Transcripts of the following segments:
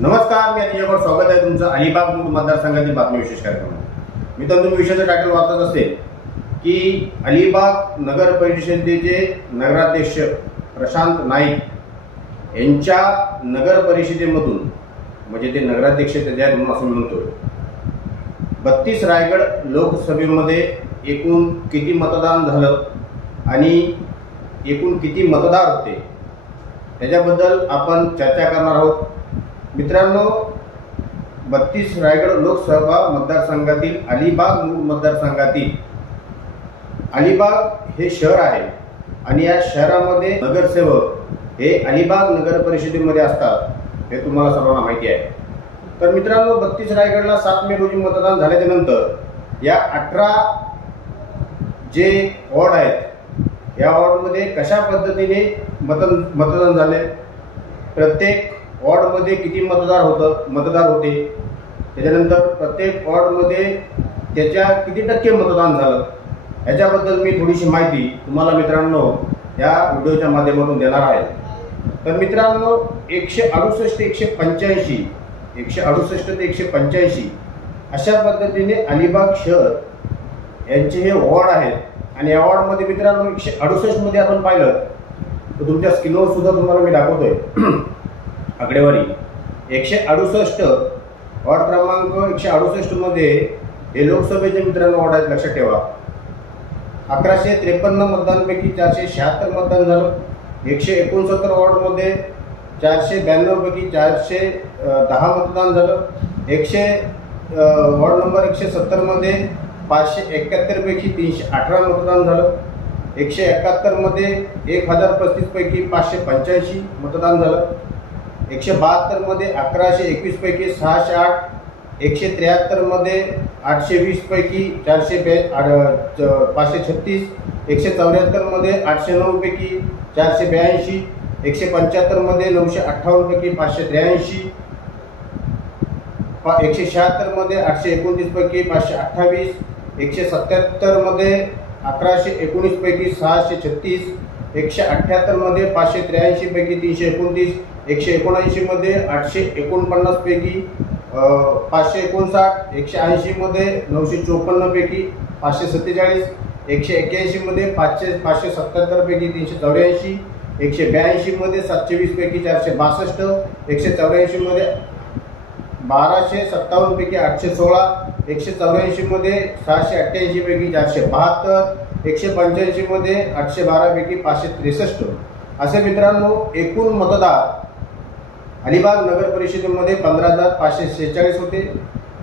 नमस्कार, मी अतिशय स्वागत आहे तुमचं अलिबाग मतदारसंघातील बातमी विशेष कार्यक्रम। मी तुम्ही विषयाचं टायटल वाचत असेल की अलिबाग नगर परिषदेचे नगराध्यक्ष प्रशांत नाईक यांच्या नगर परिषदेमधून म्हणजे ते नगराध्यक्ष त्याच्या म्हणून असं म्हणतोय 32 रायगड लोकसभेमध्ये एकूण किती मतदान झालं आणि एकूण किती मतदार होते त्याच्याबद्दल आपण चर्चा करणार आहोत। मित्रांनो, 32 रायगड लोकसभा मतदारसंघातील अलिबाग मतदारसंघातील अलिबाग हे शहर आहे आणि या शहरामध्ये नगरसेवक हे अलिबाग नगर परिषदेमध्ये असतात हे तुम्हाला सर्वांना माहिती आहे। तर मित्रांनो, 32 रायगडला 7 मे रोजी मतदान झाल्याच्या नंतर या 18 जे वॉर्ड आहेत या वॉर्डमध्ये कशा पद्धतीने मतदान झाले, प्रत्येक वॉर्डमध्ये किती मतदार होते, त्याच्यानंतर प्रत्येक वॉर्डमध्ये त्याच्या किती टक्के मतदान झालं याच्याबद्दल मी थोडीशी माहिती तुम्हाला मित्रांनो या व्हिडिओच्या माध्यमातून देणार आहे। तर मित्रांनो, 168 ते 185 168 ते 185 अशा पद्धतीने अलिबाग शहर यांचे हे वॉर्ड आहेत आणि या वॉर्डमध्ये मित्रांनो 168 मध्ये आपण पाहिलं तर तुमच्या स्क्रीनवर सुद्धा तुम्हाला मी दाखवतोय आकडेवारी 168 वॉर्ड क्रमांक 168 मध्ये हे लोकसभेचे मित्रांनो वॉर्ड आहेत, लक्षात ठेवा। 1153 मतदानपैकी 476 मतदान झालं। 169 वॉर्डमध्ये 492 पैकी 410 मतदान झालं। वॉर्ड नंबर 170 मध्ये 571 पैकी 318 मतदान झालं। 171 मध्ये 1035 पैकी 585 मतदान झालं। 172 मध्ये 1121 पैकी 608, 173 मध्ये 820 पैकी 536, 174 मध्ये 809 पैकी 482, 175 मध्ये 958 पैकी 583, 176 मध्ये 829 पैकी 528, 177 मध्ये 1119 पैकी 636, 178 मध्ये 583 पैकी 329, 179 मध्ये 849 पैकी 559, 180 मध्ये 954 पैकी 547, 181 मध्ये 577 पैकी 384, 182 मध्ये 720 पैकी 462, 184 मध्ये 1257 पैकी 816, 184 मध्ये 688 पैकी 472, 185 मध्ये 812 पैकी 563 असे मित्रांनो एकूण मतदार अलिबाग नगर परिषदेमध्ये 15,546 होते।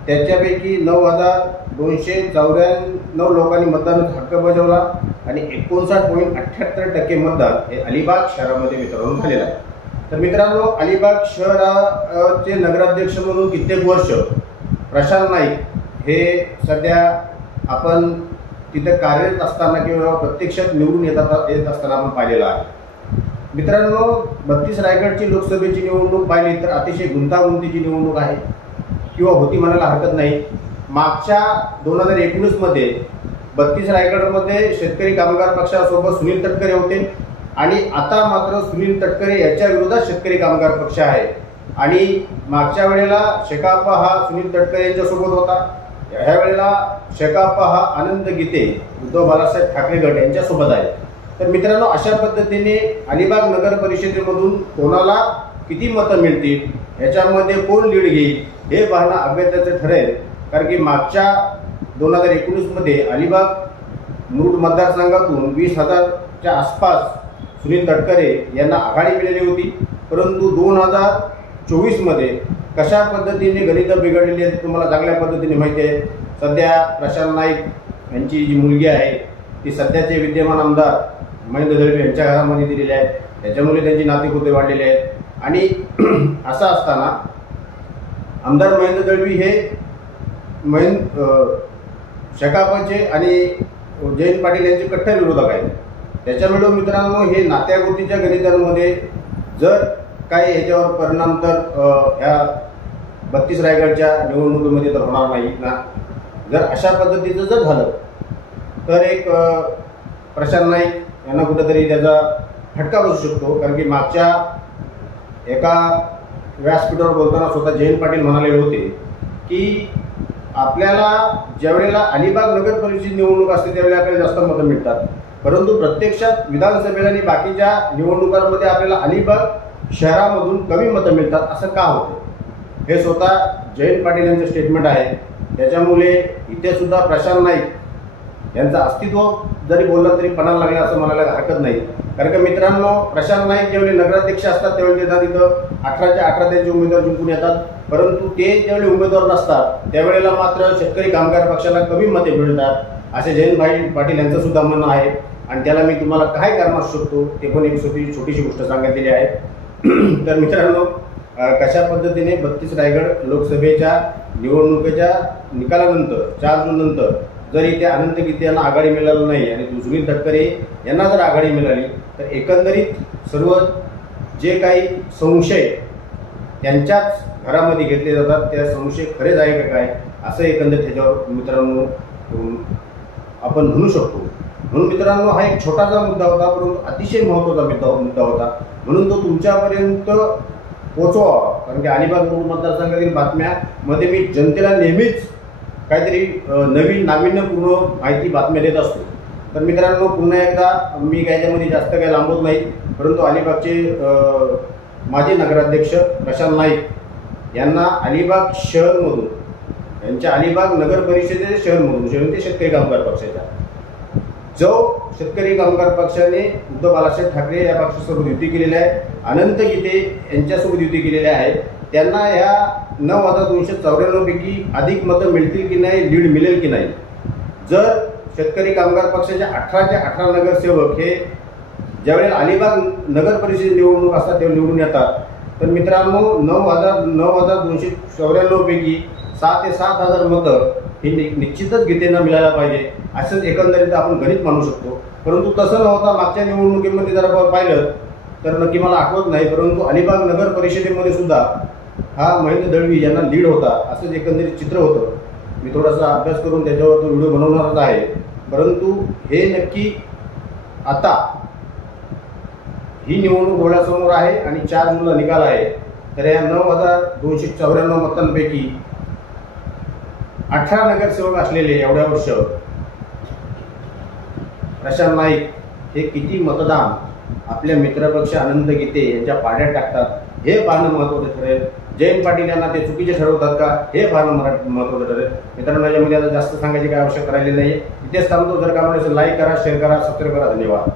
त्याच्यापैकी 9,294 लोकांनी मतदानाचा हक्क बजावला आणि 59.78% मतदान हे अलिबाग शहरामध्ये मित्रांनो झालेलं आहे। तर मित्रांनो, अलिबाग शहराचे नगराध्यक्ष म्हणून कित्येक वर्ष प्रशांत नाईक हे सध्या आपण तिथे कार्यरत असताना किंवा प्रत्यक्षात निवडून येत असताना आपण पाहिलेलं आहे। मित्रांनो, 32 रायगडची लोकसभेची निवडणूक पाहिली तर अतिशय गुंतागुंतीची निवडणूक आहे किंवा होती म्हणायला हरकत नाही। मागच्या 2019 मध्ये 32 रायगडमध्ये शेतकरी कामगार पक्षासोबत सुनील तटकरे होते आणि आता मात्र सुनील तटकरे याच्या विरोधात शेतकरी कामगार पक्ष आहे आणि मागच्या वेळेला शेकापा हा सुनील तटकरे यांच्यासोबत होता, ह्या वेळेला शेकापा हा आनंद गीते उद्धव बाळासाहेब ठाकरे गट यांच्यासोबत आहे। तर मित्रांनो, अशा पद्धतीने अलिबाग नगर परिषदेमधून कोणाला किती मतं मिळतील याच्यामध्ये कोण लीड घेईल हे पाहणं अगत्याचं ठरेल, कारण की मागच्या 2019 मध्ये अलिबाग मतदारसंघातून 20,000च्या आसपास सुनील तटकरे यांना आघाडी मिळाली होती, परंतु 2024 मध्ये कशा पद्धतीने गणितं बिघडलेली आहेत तुम्हाला चांगल्या पद्धतीने माहिती आहे। सध्या प्रशांत नाईक यांची जी मुलगी आहे ती सध्याचे विद्यमान आमदार महेंद्र दळवी यांच्या घरामध्ये दिलेले आहेत, त्याच्यामुळे त्यांची नातेगोते वाढलेले आहेत आणि असं असताना आमदार महेंद्र दळवी हे शेकापचे आणि जयंत पाटील यांचे कट्टर विरोधक आहेत। त्याच्यामुळे मित्रांनो, हे नात्यागोतीच्या गणितांमध्ये जर काही याच्यावर परिणाम तर ह्या 32 रायगडच्या निवडणुकीमध्ये तर होणार नाही ना। जर अशा पद्धतीचं जर झालं तर एक प्रशांत नाईक यांना कुठेतरी त्याचा फटका बसू शकतो, कारण की मागच्या एका व्यासपीठावर बोलताना स्वतः जयंत पाटील म्हणाले होते की आपल्याला ज्यावेळेला अलिबाग नगर परिषद निवडणूक असते त्यावेळेला आपल्याला जास्त मतं मिळतात, परंतु प्रत्यक्षात विधानसभेला आणि बाकीच्या निवडणुकांमध्ये आपल्याला अलिबाग शहरामधून कमी मतं मिळतात. असं का होतं? हे स्वतः जयंत पाटील यांचं स्टेटमेंट आहे. त्याच्यामुळे इथे सुद्धा प्रशांत नाईक यांचं अस्तित्व जरी बोललं तरी पणाला लागलं असं म्हणायला हरकत नाही. कारण की मित्रांनो, प्रशांत नाईक ज्यावेळी नगराध्यक्ष असतात त्यावेळी ते तिथं 18च्या 18 त्यांचे उमेदवार जिंकून येतात, परंतु ते ज्यावेळी उमेदवार नसतात त्यावेळेला मात्र शेतकरी कामगार पक्षाला कमी मते मिळतात असे जयंत पाटील यांचं सुद्धा म्हणणं आहे. आणि त्याला मी तुम्हाला काय कारण असू शकतो ते पण एक छोटीशी गोष्ट सांगितलेली आहे. तर मित्रांनो, कशा पद्धतीने 32 रायगड लोकसभेच्या निवडणुकीच्या निकालानंतर 4 जून नंतर जर इथे अनंत गीते यांना आघाडी मिळाली नाही आणि सुनील तटकरे यांना जर आघाडी मिळाली तर एकंदरीत सर्व जे काही संशय त्यांच्याच घरामध्ये घेतले जातात त्या संशय खरेच आहे का काय असं एकंदरीत त्याच्यावर मित्रांनो आपण म्हणू शकतो. म्हणून मित्रांनो, हा एक छोटासा मुद्दा होता परंतु अतिशय महत्त्वाचा मुद्दा होता, म्हणून तो तुमच्यापर्यंत पोहोचवा. कारण की अलिबाग मतदारसंघातील बातम्यामध्ये मी जनतेला नेहमीच काहीतरी नवीन नाविन्यपूर्ण माहिती बातम्या देत असतो. तर मित्रांनो, पुन्हा एकदा मी याच्यामध्ये जास्त काही लांबवत नाही, परंतु अलिबागचे माजी नगराध्यक्ष प्रशांत नाईक यांना अलिबाग शहरमधून यांच्या अलिबाग नगर परिषदेच्या शहरमधून ते शेतकरी कामगार पक्षाच्या जो शेतकरी कामगार पक्षाने उद्धव बाळासाहेब ठाकरे या पक्षासोबत युती केलेली आहे, अनंत गीते यांच्यासोबत युती केलेली आहे, त्यांना या 9,294 पैकी अधिक मतं मिळतील की नाही, लीड मिळेल की नाही. जर शेतकरी कामगार पक्षाच्या 18च्या 18 नगरसेवक हे ज्यावेळेला अलिबाग नगर परिषद निवडणूक असतात तेव्हा निवडून येतात, तर मित्रांनो 9,294 पैकी 6,000 ते 7,000 मतं ही निश्चितच गीतेंना मिळायला पाहिजे असंच एकंदरीत आपण गणित मानू शकतो. परंतु तसं न होता मागच्या निवडणुकीमध्ये जर आपण पाहिलं तर नक्की मला आठवत नाही, परंतु अलिबाग नगर परिषदेमध्ये सुद्धा हा महेंद्र दळवी यांना लीड होता असंच एकंदरीत चित्र होतं. मी थोडासा अभ्यास करून त्याच्यावर तो व्हिडिओ बनवणारच आहे. परंतु हे नक्की आता ही निवडणूक डोळ्यासमोर आहे आणि 4 जूनला निकाल आहे. तर या 9,294 मतांपैकी 18 नगरसेवक असलेले एवढ्या वर्ष प्रशांत नाईक हे किती मतदान आपल्या मित्रपक्ष अनंत गीते यांच्या पाड्यात टाकतात हे पाहणं महत्त्वाचं ठरेल. जयंत पाटील यांना ते चुकीचे ठरवतात का हे पाहणं महत्त्वाचं ठरेल. मित्रांनो, याच्यामध्ये आता जास्त सांगायची काय आवश्यकता राहिलेली नाही. इथेच थांबतो. जर का मला लाईक करा, शेअर करा, सबस्क्राईब करा. धन्यवाद.